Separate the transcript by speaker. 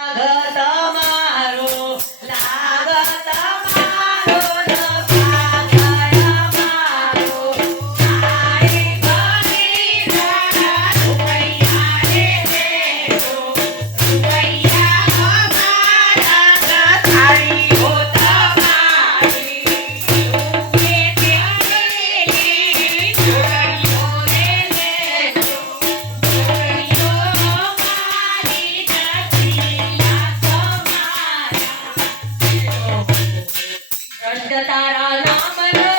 Speaker 1: Gata શબ્દ નામ